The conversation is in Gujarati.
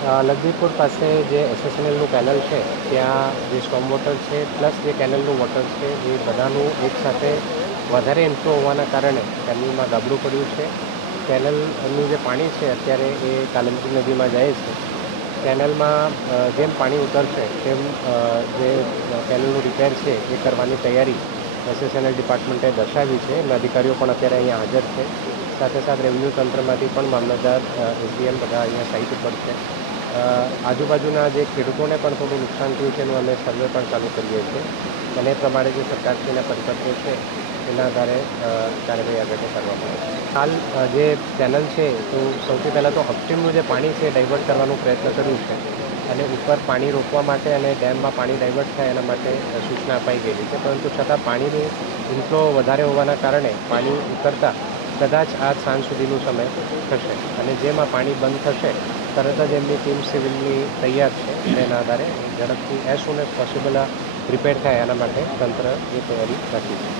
લગદીપુર પાસે જે એસએસએનએલનું કેનલ છે ત્યાં જે સ્ટોમ વોટર છે પ્લસ જે કેનલનું વોટર છે એ બધાનું એકસાથે વધારે ઇન્ફ્લો હોવાના કારણે કેનલમાં ગાબડું પડ્યું છે. કેનલનું જે પાણી છે અત્યારે એ કાલમપુર નદીમાં જાય છે. કેનલમાં જેમ પાણી ઉતરશે તેમ જે કેનલનું રિપેર છે એ કરવાની તૈયારી એસએસએનએલ ડિપાર્ટમેન્ટે દર્શાવી છે અને અધિકારીઓ પણ અત્યારે અહીંયા હાજર છે. સાથે સાથે રેવન્યુ તંત્રમાંથી પણ મામલતદાર એસડીએમ બધા અહીંયા સાઇટ ઉપર છે. આજુબાજુના જે ખેડૂતોને પણ થોડું નુકસાન થયું છે એનું અમે સર્વે પણ ચાલુ કરીએ છીએ અને એ પ્રમાણે જે સરકારશ્રીના પરિપત્રો છે એના આધારે કાર્યવાહી આગળ કરવામાં આવે છે. હાલ જે ચેનલ છે તો સૌથી પહેલાં તો અપસ્ટ્રીમનું જે પાણી છે ડાયવર્ટ કરવાનો પ્રયત્ન કર્યું છે અને ઉપર પાણી રોકવા માટે અને ડેમમાં પાણી ડાયવર્ટ થાય એના માટે સૂચના અપાઈ ગયેલી છે, પરંતુ છતાં પાણીની ઇનફ્લો વધારે હોવાના કારણે પાણી ઉતરતા કદાચ આજ સાંજ સુધીનો સમય થશે અને જેમાં પાણી બંધ થશે તરત જ એમની ટીમ સિવિલની તૈયાર છે અને એના આધારે ઝડપથી એઝ સૂન એઝ પોસિબલ આ રિપેર થાય એના માટે તંત્ર એ તૈયારી રાખી છે.